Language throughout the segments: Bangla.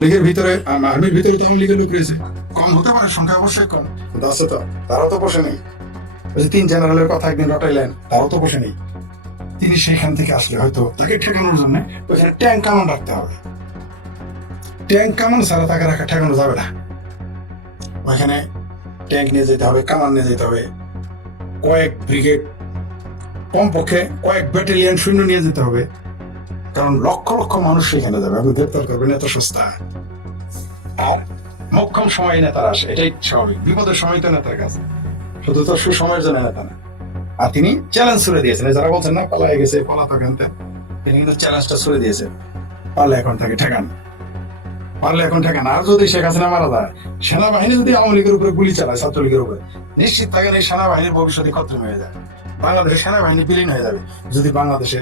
লীগের ভিতরে আর্মির ভিতরে তো আওয়ামী লীগের লোক রয়েছে, কম হতে পারে সংখ্যা, অবশ্যই কম, কিন্তু আছে তো, তারাও তো বসে নেই। ওই যে 3 জেনারেলের কথা একদিন রটাইলেন, তারাও তো বসে নেই। তিনি সেখান থেকে আসলে হয়তো তাকে ঠেকানোর জন্য ওইখানে ট্যাঙ্ক কামান রাখতে হবে। ট্যাঙ্ক কামান ছাড়া তাকে রাখা ঠেকানো যাবে না। ওইখানে ট্যাঙ্ক নিয়ে যেতে হবে, কামান নিয়ে যেতে হবে, কয়েক ব্রিগেড, কমপক্ষে কয়েক ব্যাটালিয়ন সৈন্য নিয়ে যেতে হবে, কারণ লক্ষ লক্ষ মানুষ সেখানে যাবে। আপনি গ্রেপ্তার করবেন, এত সস্তা। আর মোক্ষম সময় নেতারা আসে, এটাই স্বাভাবিক। বিপদের সময় তো নেতার কাছে, শুধু তো সুসময়ের জন্য নেতা না। আর তিনি চ্যালেঞ্জ ছুড়ে দিয়েছেন, যারা বলছেন না পালাই গেছে, পলাতক আনতে, তিনি কিন্তু চ্যালেঞ্জটা ছুড়ে দিয়েছেন, পারলে এখন তাকে ঠেকান, পারলে এখন ঠেকান। আর যদি শেখ হাসিনা মারা যায়, সেনাবাহিনী যদি আওয়ামী লীগের উপরে গুলি চালায়, ছাত্রলীগের উপরে, নিশ্চিত থাকেন এই সেনাবাহিনীর ভবিষ্যতে খতম হয়ে যায়। বাংলাদেশের সেনাবাহিনী বিলীন হয়ে যাবে যদি বাংলাদেশে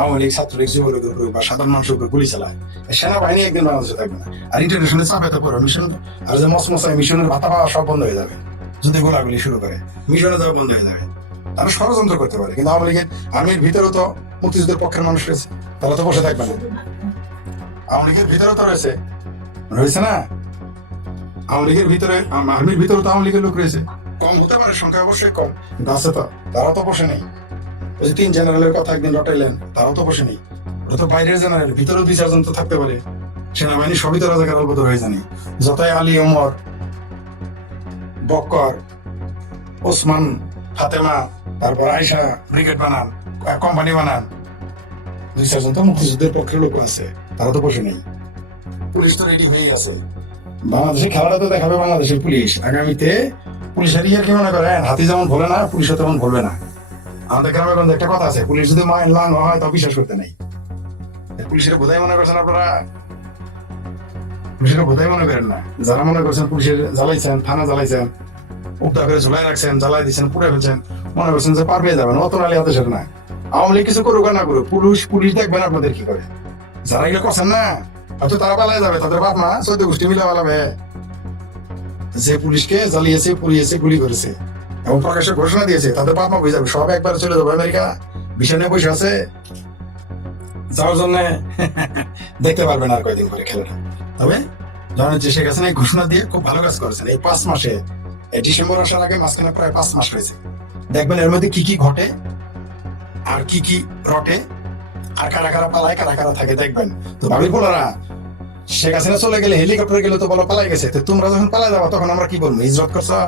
আওয়ামী লীগ, ছাত্রলীগ, যুবলীগের উপরে বা সাধারণ মানুষের উপরে গুলি চালায়। সেনাবাহিনী একদিন বাংলাদেশে থাকবে না। আর ইন্টারন্যাশনাল চাপ এত করো মিশন, আর যে মসমসায় মিশনের ভাতা পাওয়া সব বন্ধ হয়ে যাবে যদি গোলাগুলি শুরু করে, মিশনে যাওয়া বন্ধ হয়ে যাবে। তারা ষড়যন্ত্র করতে পারে, কিন্তু আওয়ামী লীগের আর্মির ভিতরেও তো মুক্তিযুদ্ধের পক্ষের মানুষ রয়েছে, তারা তো বসে থাকবে না। আওয়ামী লীগের ভিতরেও তো রয়েছে, রয়েছে না? আওয়ামী লীগের ভিতরে, আর্মির ভিতরে তো আওয়ামী লীগের লোক রয়েছে, কম হতে পারে সংখ্যা, অবশ্যই কম, কিন্তু আছে তো, তারাও তো বসে নেই। ওই যে 3 জেনারেলের কথা একদিন রটাইলেন, তারাও তো বসে নেই। ওটা তো বাইরের জেনারেল, ভিতরেও 2-4 জন তো থাকতে পারে। সেনাবাহিনী সবই তো রাজাকার অল্প হয়ে জানি, যতই আলী, ওমর, বক্কর, ওসমান, ফাতেমা, তারপর আয়সা ব্রিগেড বানান, কোম্পানি বানান, 2-4 জন তো মুক্তিযুদ্ধের পক্ষের লোক আছে, তারা তো বসে নেই। পুলিশ তো রেডি হয়েই আছে। বাংলাদেশের খেলাটা তো দেখাবে বাংলাদেশের পুলিশ আগামীতে। পুলিশের ইয়ে কি মনে করেন, হাতি যেমন ভোলে না, পুলিশও তেমন ভুলবে না। আমাদের গ্রামে গঞ্জে একটা কথা আছে, পুলিশ যদি মায়ের লাং হয় তা বিশ্বাস করতে নেই। পুলিশের বোধাই মনে করছেন আপনারা, পুলিশের বোধাই মনে করেন না। যারা মনে করছেন পুলিশের জ্বালাইছেন, থানা জ্বালাইছেন, উদ্ধার করে ঝুলাই রাখছেন, জ্বালাই দিচ্ছেন, পুড়ে ফেলছেন, মনে করছেন যে পার পেয়ে যাবেন, অত নালি হাতে সেটা না। আওয়ামী লীগ কিছু করুক আর না করুক, পুলিশ দেখবেন আপনাদের কি করে। যারা এগুলো করছেন না, হয়তো তারা পালাই যাবে, তাদের বাপ মা 14 গোষ্ঠী মিলে পালাবে। যে পুলিশকে জ্বালিয়েছে, পুড়িয়েছে, গুলি করেছে এবং প্রকাশ্যে ঘোষণা দিয়েছে, তাদের বাপ মা হয়ে যাবে, সব একবার চলে যাবে আমেরিকা, বিছানায় বসে আছে, যাওয়ার জন্য দেখতে পারবেন আর কয়দিন পরে খেলাটা। তবে ধরেন যে শেখ হাসিনা ঘোষণা দিয়ে খুব ভালো কাজ করেছেন এই 5 মাসে। এই ডিসেম্বর আসার আগে মাঝখানে প্রায় 5 মাস হয়েছে। দেখবেন এর মধ্যে কি কি ঘটে আর কি কি রটে, আর কারা কারা পালায়, কারা কারা থাকে দেখবেন। তো ভাবির বলারা, শেখ হাসিনা চলে গেলে, হেলিকপ্টারে গেলে তো বলো পালাই গেছে, তো তোমরা যখন পালাই যাবো তখন আমরা কি বলবো? ইজ্জত করছো,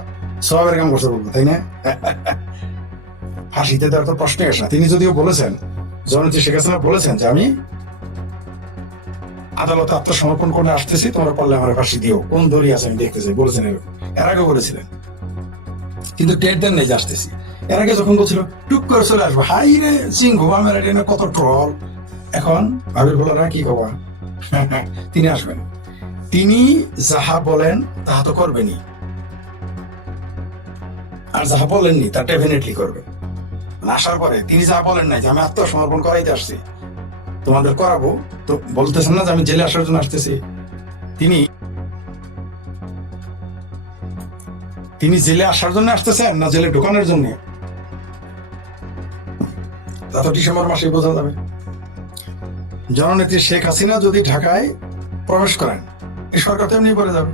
সবের কাম করছো বলবো, তাই না? ফাঁসিতে দেওয়ার তো প্রশ্নই আসে না। তিনি যদিও বলেছেন, জননেত্রী শেখ হাসিনা বলেছেন যে আমি আদালতে আত্মসমর্পণ করে আসতেছি, তোমরা পারলে আমার ফাঁসি দিও, কোন দলই আছে আমি দেখতে চাই, বলেছেন। এর আগে বলেছিলেন, কিন্তু টের দেন নেই যে আসতেছি। এর আগে যখন বলছিল টুক করে চলে আসবো, হাই রে সিংহ আমার কত ট্রল। এখন ভাবির বলারা কি খবর? তিনি আসবেন, তিনি যাহা বলেন তাহা তো করবেনই, আর যাহা বলেননি তা ডেফিনেটলি করবেন। আসার পরে তিনি যা বলেন নাই যে আমি আত্মসমর্পণ করাইতে আসছি, তোমাদের করাবো, তো বলতেছেন না যে আমি জেলে আসার জন্য আসতেছি। তিনি জেলে আসার জন্য আসতেছেন না জেলে ঢোকানোর জন্য, তা তো ডিসেম্বর মাসে বোঝা যাবে। জননেত্রী শেখ হাসিনা যদি ঢাকায় প্রবেশ করেন, এই সরকার তো এমনি পড়ে যাবে।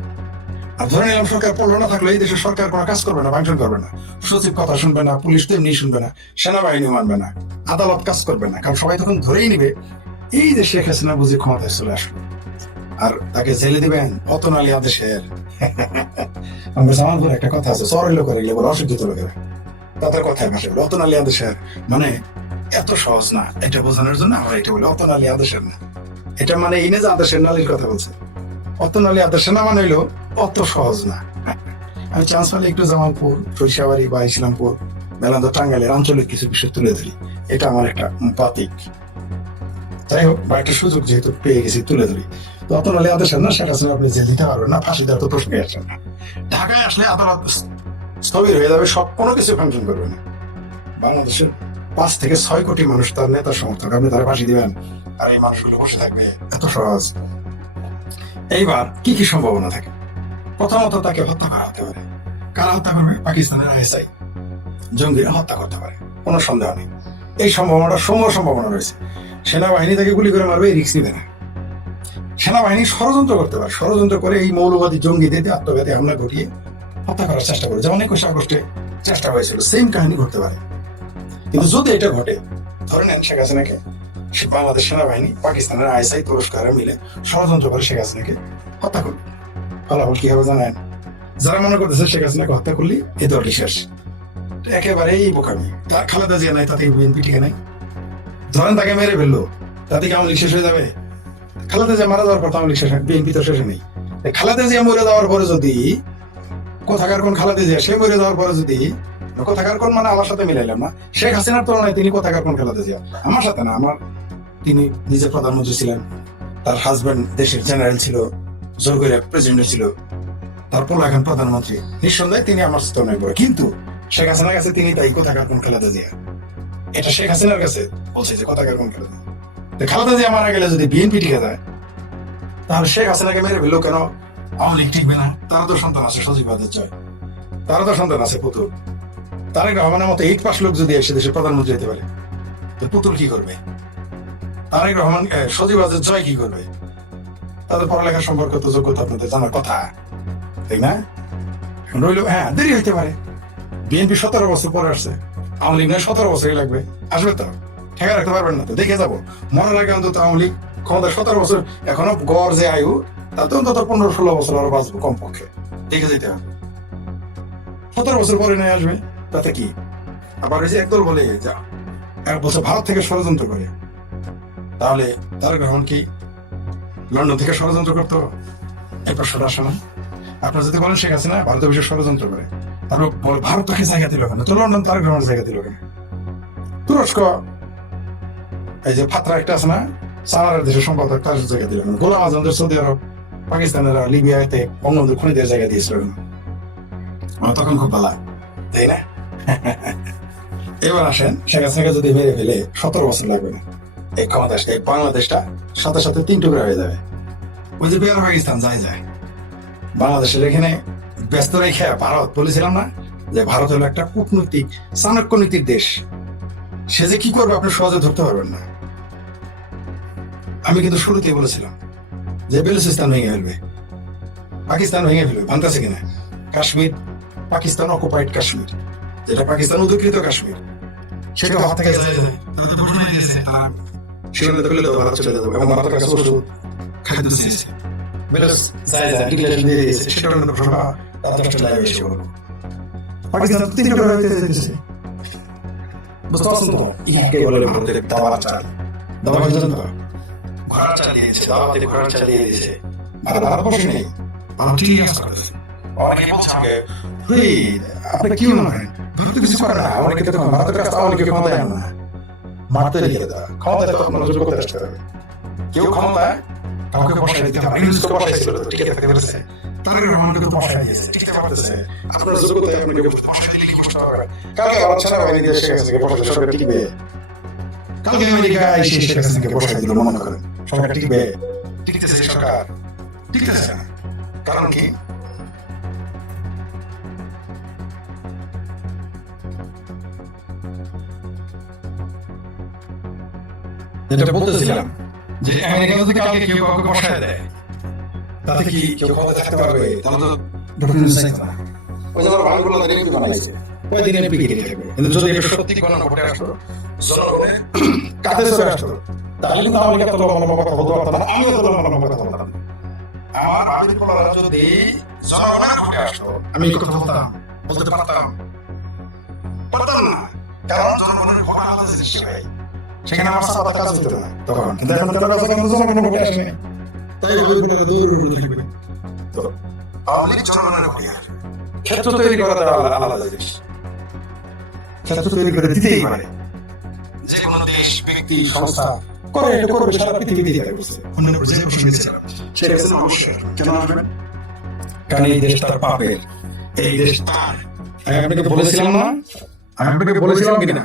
আর ধরে নিলাম সরকার পড়লো না, থাকলে এই দেশের সরকার কোনো কাজ করবে না, ফাংশন করবে না, সচিব কথা শুনবে না, পুলিশ তো এমনি শুনবে না, সেনাবাহিনী মানবে না, আদালত কাজ করবে না, কারণ সবাই তখন ধরেই নিবে এই যে শেখ হাসিনা বুঝি ক্ষমতায় চলে আসলো। আর তাকে জেলে দিবেন অতন আলী আদেশের। আমাদের একটা কথা আছে, সরল করে গেলে বলে অশিক্ষিত লোকেরা, তাদের কথায় ভাষা বলে অতন আলী আদেশের, মানে এত সহজ না এটা বোঝানোর জন্য আমরা এটা বলি অতন আলী আদেশের না। এটা মানে ইনে যে আদেশের নালির কথা বলছে, অতন আলী আদেশের না মানে হইলো অত সহজ না। আমি চান্স পেলে একটু জামালপুর, সরিষাবাড়ি বা ইসলামপুর, মেলান্দ, টাঙ্গাইলের আঞ্চলিক কিছু বিষয় তুলে ধরি, এটা আমার একটা বাতিক। যাই হোক, বা একটা সুযোগ যেহেতু পেয়ে গেছি তুলে ধরি। তো অতন আলী আদেশের না, সেটা আপনি জেল দিতে পারবেন না, ফাঁসি দেওয়ার তো প্রশ্নই আসছে না। ঢাকায় আসলে আদালত স্থবির হয়ে যাবে, সব কোনো কিছু ফাংশন করবে না। বাংলাদেশের 5 থেকে 6 কোটি মানুষ তার নেতার সমর্থক, আপনি তারা ফাঁসি দিবেন আর এই মানুষগুলো বসে থাকবে? এত সহজ? এইবার কি কি সম্ভাবনা থাকে? প্রথমত তাকে হত্যা করা হতে পারে। কারা হত্যা করবে? পাকিস্তানের আইএসআই, জঙ্গিরা হত্যা করতে পারে, কোনো সন্দেহ নেই। এই সম্ভাবনাটা সম্ভাবনা রয়েছে। সেনাবাহিনী তাকে গুলি করে মারবে, এই রিস্ক নিবে না। সেনাবাহিনী ষড়যন্ত্র করতে পারে, ষড়যন্ত্র করে এই মৌলবাদী জঙ্গিদের আত্মঘাতী হামলা ঘটিয়ে হত্যা করার চেষ্টা করে, যেমন 21 আগস্টে চেষ্টা হয়েছিল, সেম কাহিনী ঘটতে পারে। কিন্তু যদি এটা ঘটে, ধরে নেন শেখ হাসিনাকে বাংলাদেশ সেনাবাহিনী পাকিস্তানের আইএসআই তুরস্কারে মিলে ষড়যন্ত্র করে শেখ হাসিনাকে হত্যা করবে, ফলাফল কি হবে জানেন? যারা মনে করতেছে শেখ হাসিনাকে হত্যা করলি এ দলটি শেষ, একেবারেই বোকামি। তার খালেদা জিয়া নাই, তাতে বিএনপি ঠিক নাই। ধরেন তাকে মেরে ফেললো, তাতে কি আওয়ামী লীগ শেষ হয়ে যাবে? খালেদা জিয়া মারা যাওয়ার পর আওয়ামী লীগ শেষ, বিএনপি তো শেষে নেই। খালেদা জিয়া মরে যাওয়ার পরে যদি কোথাকার কোন খালেদা জিয়া, সে মরে যাওয়ার পরে যদি কোথাকার কোন, মানে আমার সাথে মিলাইলাম না, শেখ হাসিনার তুলনায় তিনি কোথাকার কোন খালেদা জিয়া, আমার সাথে না, আমার তিনি নিজে প্রধানমন্ত্রী ছিলেন, তার হাজবেন্ড দেশের জেনারেল ছিল, জোর করে প্রেসিডেন্ট ছিল, তার পোলা এখন প্রধানমন্ত্রী, নিঃসন্দেহে তিনি আমার সাথে অনেক বড়। কিন্তু শেখ হাসিনার কাছে তিনি তাই কোথাকার কোন খালেদা জিয়া, এটা শেখ হাসিনার কাছে বলছে যে কোথাকার কোন খালেদা। খালেদা জিয়া মারা গেলে যদি বিএনপি টিকে যায়, তাহলে শেখ হাসিনাকে মেরে ফেললো কেন আওয়ামী লীগ টিকবে না? তারা তো সন্তান আছে, সজীব ওয়াজেদ জয়, তারা তো সন্তান আছে, পুতুল। তারেক রহমানের মতো 8 পাস লোক যদি এসে দেশের প্রধানমন্ত্রী হতে পারে, তো পুতুল কি করবে? তারেক রহমান, সজীব ওয়াজেদ জয় কি করবে? তাদের পড়ালেখার সম্পর্কে তো যোগ্যতা আপনাদের জানার কথা, তাই না? রইল, হ্যাঁ দেরি হইতে পারে, বিএনপি 17 বছর পরে আসছে, আওয়ামী লীগ নয় 17 বছরই লাগবে, আসবে তো, ঠেকা রাখতে পারবেন না তো, দেখে যাবো। মনে রাখে অন্তত আওয়ামী লীগ ক্ষমতা 17 বছর, এখনো গড় যে আয়ু তাতে অন্তত 15-16 বছর আরো বাঁচবো কমপক্ষে, দেখে যেতে হবে। 17 বছর পরে নিয়ে আসবে, তাতে কি? আবার ওই যে একদল বলে যা এক বছর ভারত থেকে ষড়যন্ত্র করে, তাহলে তারেক রহমান কি লন্ডন থেকে ষড়যন্ত্র করতো? এই প্রশ্নটা আসে না? আপনারা যদি বলেন শেখ হাসিনা ভারতের বিষয়ে ষড়যন্ত্র করে, তারপর ভারত তাকে জায়গা দিল কেন? তো লন্ডন তারেক রহমান জায়গা দিল কেন? তুরস্ক, এই যে ফাত্রা একটা আছে না, সানারের দেশের সম্পাদক, তার জায়গা দিল কেন? গোলাম আজমদের সৌদি আরব, পাকিস্তানেরা লিবিয়াতে বঙ্গবন্ধুর খনিদের জায়গা দিয়েছিল কেন? তখন খুব ভালো, তাই না? এবার আসেন, শেখ হাসিনাকে যদি মেরে ফেলে 17 বছর লাগবে না, এই ক্ষমতাকে বাংলাদেশটা সাথে সাথে 3 টুকরা হয়ে যাবে। ওই যে বিহার পাকিস্তান যায়, বাংলাদেশের এখানে ব্যস্ত রেখে ভারত, বলেছিলাম না যে ভারত হলো একটা কূটনৈতিক চাণক্য নীতির দেশ, সে যে কি করবে আপনি সহজে ধরতে পারবেন না। আমি কিন্তু শুরুতেই বলেছিলাম যে বেলুচিস্তান ভেঙে ফেলবে, পাকিস্তান ভেঙে ফেলবে, ভাঙতেছে কিনা? কাশ্মীর, পাকিস্তান অকুপাইড কাশ্মীর, যেটা পাকিস্তান অধিকৃত কাশ্মীর, সেটা হাত থেকে সেখানে ফেলে দেওয়া, ভারত চলে যাবে, এবং ভারতের কাছে ওষুধ খাদ্য দিয়েছে, সেটা পাকিস্তান 3 টুকরা হয়ে গেছে। বুঝতে পারছেন তো? ইহাকে বলে ভারতের দাবার চাল, দাবার জানেন তো? ঘোড়ার চাল দিয়েছে, দাওয়াতে ঘোড়ার চাল দিয়ে দিয়েছে। ভারতবর্ষ নেই, ভারত ঠিক আছে। অনেকে বলছে আমাকে, আপনি কি মনে হয় ভারত কিছু করে না? অনেকে তো ভারতের কাছে অনেকে ক্ষমতায় আন না, মারতে লিখে দেওয়া, ক্ষমতায় তখন নজর করতে চেষ্টা করবে। কেউ ক্ষমতায় কাউকে বসাই দিতে হবে, ইউজ করে বসাইছিল তো টিকে থাকতে পেরেছে, তারেক রহমানকে তো বসাই দিয়েছে, টিকতে পারতেছে। আপনার যোগ্যতায় আপনাকে বসাই দিলে কি করতে হবে? কালকে আমার সেনাবাহিনী দিয়ে শেখ হাসিনাকে বসাইলে সরকার টিকবে? কালকে আমেরিকা এসে শেখ হাসিনাকে বসাই দিল, মনে করেন সরকার টিকবে? টিকতেছে সরকার? টিকতেছে না। কারণ কি? যেটা বলতেছিলাম যে আমেরিকা যদি কালকে কেউ কাউকে বসায় দেয়, তাতে কি কেউ ক্ষমতা থাকতে পারবে? তাহলে তো ডকুমেন্টস চাই না। ওই যে ভালোগুলো এমপি বানাইছে, ওই দিন এমপি কে থাকবে। কিন্তু যদি এটা সত্যি কোনো ঘটে আসতো, জনগণে কাছে চলে আসতো, তাহলে কিন্তু আমাকে এত লম্বা কথা বলতে পারতাম না, আমিও তো লম্বা কথা বলতাম না। আমার ভাবির পোলারা যদি জনগণের ঘটে আসতো, আমি এই কথা বলতে পারতাম না, কারণ জনগণের ঘটনা আমাদের সৃষ্টি হয়, সেখানে আমার সাথে কাজ হতো না তখন। কিন্তু এখন কেন কাজ করে? জনগণের ঘটে আসে, তাই ওই ঘটনা দৌড় থাকবে। তো আওয়ামী লীগ জনগণের ঘটে আসবে, ক্ষেত্র তৈরি করা আলাদা জিনিস, ক্ষেত্র তৈরি করে দিতেই পারে যে কোনো দেশ, ব্যক্তি, সংস্থা করে, এটা করবে, সারা পৃথিবীতে করছে। অন্যান্য যে প্রশ্ন দিয়েছিলাম সেটা হচ্ছে অবশ্যই কেন আসবেন? কারণ এই দেশ তার পাপের, এই দেশ তার। আমি আপনাকে বলেছিলাম না, আমি আপনাকে বলেছিলাম কিনা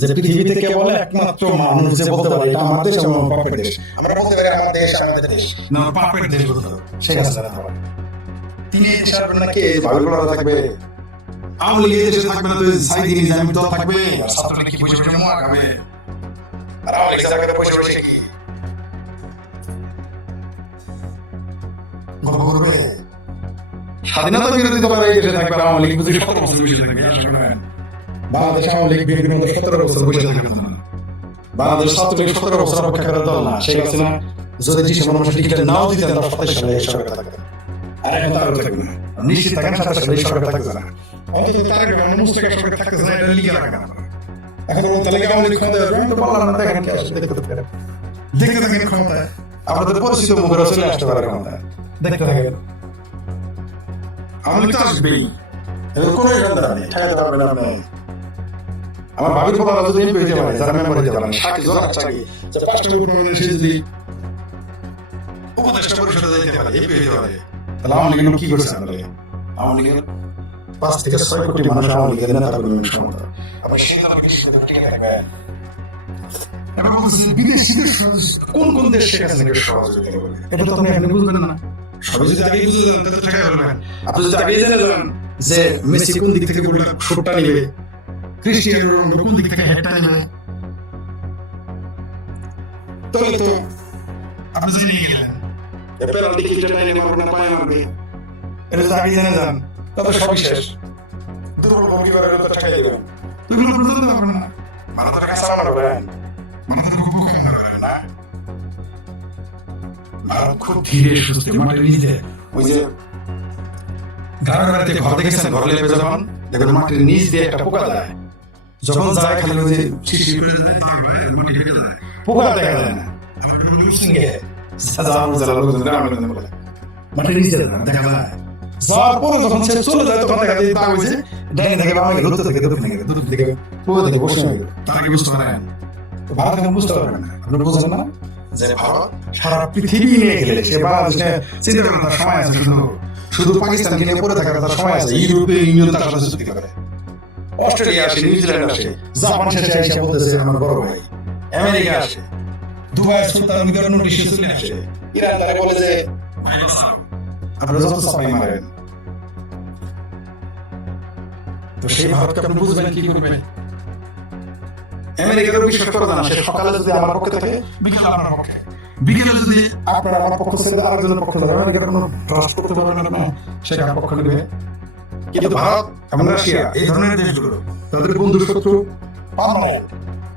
যে পৃথিবীতে কেবল একমাত্র মানুষ যে বলতে পারে এটা আমার দেশ, আমার পাপের দেশ। আমরা বলতে পারি আমার দেশ, আমাদের দেশ না, পাপের দেশ বলতে হবে। সেই হাসিনা তিনি এই দেশে আসবেন না, কে ভাবিগুলো থাকবে? আওয়ামী লীগ এই দেশে থাকবে না, তো সাইদি নিজামী দল থাকবে, আর ছাত্রলীগ কি বসে বসে মোয়া খাবে? আর আওয়ামী লীগ জায়গাতে বসে বসে কি মন্তব্য করবে? স্বাধীনতা বিরোধী দলের এই দেশে থাকবে আওয়ামী লীগ বুঝি 17 বছর বসে থাকবে, আশা করেন? বাংলাদেশ আওয়ামী লীগ বিএনপির মধ্যে 17 বছর বসে থাকবে না। বাংলাদেশ ছাত্রলীগ 17 বছর অপেক্ষা করার দল না। শেখ হাসিনা যদি ডিসেম্বর মাসে টিকিট নাও দিতেন, তার 27 সালে এই সরকার থাকবে। আর এখন তারও থাকবে না। নিশ্চিত থাকেন 27 সালে এই সরকার থাকবে না। অন্তত তারেক রহমান মুস্তফা সরকার থাকতেছে না, এটা লিখে রাখেন আপনারা। এখন তাহলে আওয়ামী লীগ ক্ষমতায় আসবে, আমি তো বললাম না, দেখেন কি আসে, দেখতে থাকেন। দেখতে থাকেন ক্ষমতায়। আপনাদের পরিচিত মুখেরা চলে আসতে পারে ক্ষমতায়, দেখতে থাকেন। আওয়ামী লীগ তো আসবেই, এর কোনো সন্দেহ নেই, ঠেকাতে পারবেন আপনি। আমার ভাবির বলা যদি এমপি হইতে পারে, যারা মেম্বার হইতে পারেন, সাকি জোড়া চাকি, যে 5টা উপনয়নের সে যদি উপদেষ্টা পরিষদে যাইতে পারে, এমপি হইতে পারে, তাহলে আওয়ামী লীগের কি করছে আপনারা? আওয়ামী লীগের 5 থেকে 6 কোটি মানুষ আওয়ামী লীগের নেতা কর্মীর ক্ষমতা। আবার সেই দলের বিশেষজ্ঞ টিকে থাকবে। এবার বলছি বিদেশিদের কোন কোন দেশ শেখ হাসিনাকে সহযোগিতা করে, এটা তো আপনি এখন বুঝবেন না। সবাই যদি আগেই বুঝে যান, তাহলে ঠেকাই ফেলবেন। আপনি যদি আগেই জেনে যান যে মেসি কোন দিক থেকে গোলটা শটটা নিবে, ক্রিস্টিয়ানো রোনালদো কোন দিক থেকে হেডটা নিবে, তাহলে তো আপনি জেনে গেলেন পেনাল্টি কিকটা টাইনে মারবে না পায়ে মারবে। এটা যদি আগেই জেনে যান, তাহলে সবই শেষ। দুর্বল ভঙ্গি করে তো ঠেকাই দেবেন। তুই বুঝতে পারবেন না, ভারতের টাকা সামনে করেন, না ভারত খুব ধীরে সুস্থে মাটির নিচে, ওই যে গাড়াগাড়িতে ঘর দেখেছেন, ঘর লেপে যখন দেখবেন মাটির নিচ দিয়ে একটা পোকা যায়, যখন যায় খালি ওই যে শিশির করে যায়, মাটি ঢেকে যায়, পোকা দেখা যায় না। মাটির নিচে দেখা যায়, যাওয়ার পরে যখন সে চলে যায়, তখন দেখা যায় দাগ হয়েছে, ডাইনে থেকে বামে গেল, উত্তর থেকে দক্ষিণে গেল, দূর থেকে পূর্ব থেকে পশ্চিমে গেল। তার আগে বুঝতে পারেন, ভারত এখন বুঝতে পারবেন না। আপনি বোঝেন না যে ভারত সারা পৃথিবী নিয়ে খেলে, সে বাংলাদেশ নিয়ে চিন্তা করার তার সময় আছে, শুধু পাকিস্তানকে নিয়ে পড়ে থাকার তার সময় আছে। ইউরোপে ইউনিয়ন তার সাথে চুক্তি করে, অস্ট্রেলিয়া আসে, নিউজিল্যান্ড আসে, জাপান শেষে এসে বলতেছে আমার বড় ভাই, আমেরিকা আসে, দুবাই সুলতান নোটিশ চলে আসে, ইরান তারা বলে যে আপনারা যত সাপাই মারেন। তো সেই ভারতকে আপনি বুঝবেন কি করবেন? আমেরিকারও বিশ্বাস করে না, সে সকালে যদি আমার পক্ষে থাকে, বিকেলে যদি আপনার আমার পক্ষ থেকে আরেকজনের পক্ষ নেবে, আমেরিকার কোনো ট্রাস্ট করতে পারবেন না, সে কার পক্ষ নেবে। কিন্তু ভারত এবং রাশিয়া এই ধরনের দেশগুলো তাদের বন্ধু শত্রু পার্মানেন্ট,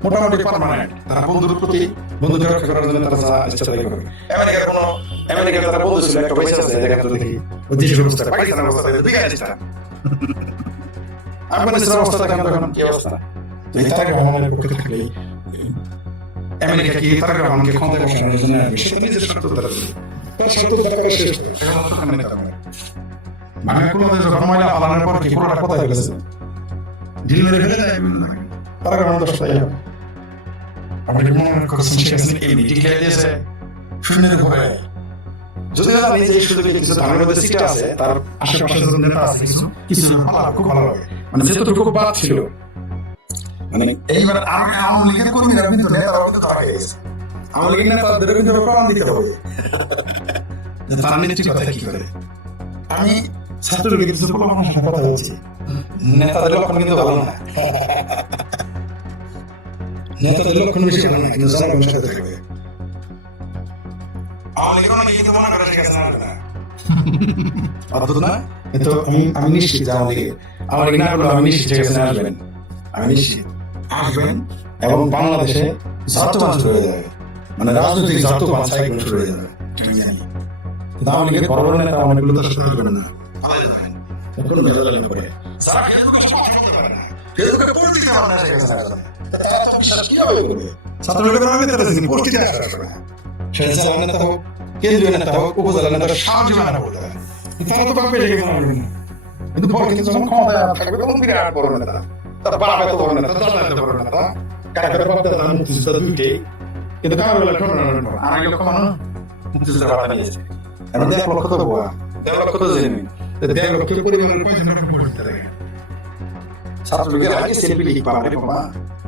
মোটামুটি পার্মানেন্ট। তারা বন্ধুর প্রতি বন্ধুকে রক্ষা করার জন্য তারা চেষ্টা করবে। আমেরিকার তারা বন্ধু ছিল, একটা পয়সা আছে, দেখা তো দেখি ওই দেশের অবস্থা, পাকিস্তানের অবস্থা, আফগানিস্তানের অবস্থা দেখেন তখন কি অবস্থা। তো এই তারেক রহমানের পক্ষে থাকলে আমেরিকা কি তারেক রহমানকে ক্ষমতায় বসানোর জন্য আসবে, সে তো নিজের স্বার্থ দ্বারা তার স্বার্থ দ্বারা করে শেষ করবে। মানে কোনো দেশের ময়লা পালানোর পর কি পুরোটা কোথায় গেছে, ঢিল মেরে ফেলে দেয় তারেক রহমান দশটা হবে। আপনি মনে করছেন শেখ হাসিনা এই নীতি খেলে দিয়েছে শূন্যের উপরে, যদি জানি যে এই সুযোগে কিছু ধানের মধ্যে সিট আছে, তার আশেপাশে যখন নেতা আছে কিছু কিছু খুব ভালো লাগে, মানে যেতটুকু বাদ ছিল, মানে এইবার আওয়ামী লীগের কর্মীরা কিন্তু নেতারাও কিন্তু ধরা গেছে, আওয়ামী লীগের নেতাদের কিন্তু প্রমাণ দিতে হবে তারা নেতৃত্বে কি করে। আমি ছাত্রলীগের কিছু প্রলোভনের সাথে কথা বলছি, নেতাদের লক্ষণ কিন্তু ভালো না, নেতাদের লক্ষণ বেশি ভালো না, কিন্তু জনগণের সাথে থাকবে। আমি নিশ্চিত আমি নিশ্চিত আসবেন, আমি নিশ্চিত আসবেন এবং বাংলাদেশে জাতীয়বাদ শুরু হয়ে যাবে, মানে রাজনৈতিক জাতীয়বাদ সাইকেল শুরু হয়ে যাবে। আওয়ামী লীগের বড় বড় নেতা অনেকগুলো তো শুরু করবেন না, কেন্দ্রীয় নেতা হোক, উপজেলা নেতা হোক, সাহায্য নেতা বলতে পারে, তারা তো পাবে কিন্তু পরে কিন্তু যখন ক্ষমতায় থাকবে তখন বিরাট বড় নেতা, তারা বাপ এত বড় নেতা, দাদা এত বড় নেতা, কাকার বাপ দাদা মুক্তিযোদ্ধা দুইটাই, কিন্তু কারো বেলা আড়াই লক্ষ মানুষ মুক্তিযোদ্ধা ভাতা নিয়েছে, এখন 1 লক্ষ তো বোয়া, 1.5 লক্ষ তো জেনে 1.5 লক্ষ পরিবারের 5 টাকা পড়তে থাকে। ছাত্রলীগের আগে সেলফি লিখ পাবে বাবা,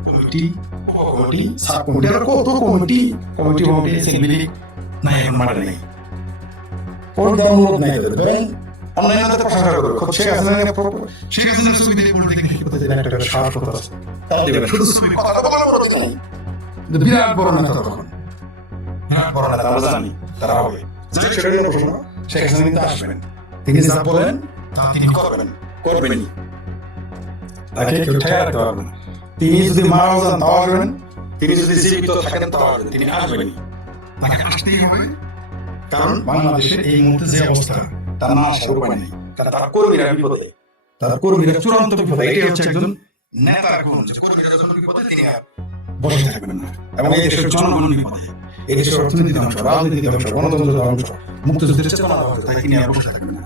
কমিটি কমিটি সাব কমিটি আর কত কমিটি কমিটি কমিটি সেলফি লিখ নাই, এখন মাঠে নেই, অনুরোধ নাই ধরেন আমরা এনাদের প্রশংসা করব, খুব শেখ হাসিনার ছবি দিয়ে পলিটিক্যাল করতে চাই, একটা সাহস করতে আছে, তাও দেবেন শুধু ছবি, কথা তো বলার কথা নেই, কিন্তু বিরাট বড় নেতা, তখন বিরাট বড় নেতা আমরা জানি তারা হবে, যে সেটা নিয়ে প্রশ্ন শেখ হাসিনা কিন্তু আসবেন, তিনি যা বলেন তা তিনি করবেনই, তাকে কেউ ঠেকাতে রাখতে পারবে না। তিনি যদি মারাও যান তাও আসবেন, তিনি যদি জীবিত থাকেন তাও আসবেন, তিনি আসবেনই, তাকে আসতেই হবে। কারণ বাংলাদেশের এই মুহূর্তে যে অবস্থা, তার না আসার উপায় নেই। কারণ তার কর্মীরা বিপদে, তার কর্মীরা চূড়ান্ত বিপদে। এটাই হচ্ছে একজন নেতার গুণ, যে কর্মীরা যখন বিপদে তিনি আর বসে থাকবেন না। এবং এই দেশের জনগণ বিপদে, এই দেশের অর্থনীতি ধ্বংস, রাজনীতি ধ্বংস, গণতন্ত্র ধ্বংস, মুক্তিযুদ্ধের চেতনা ধ্বংস, তাই তিনি আর বসে থাকবেন না।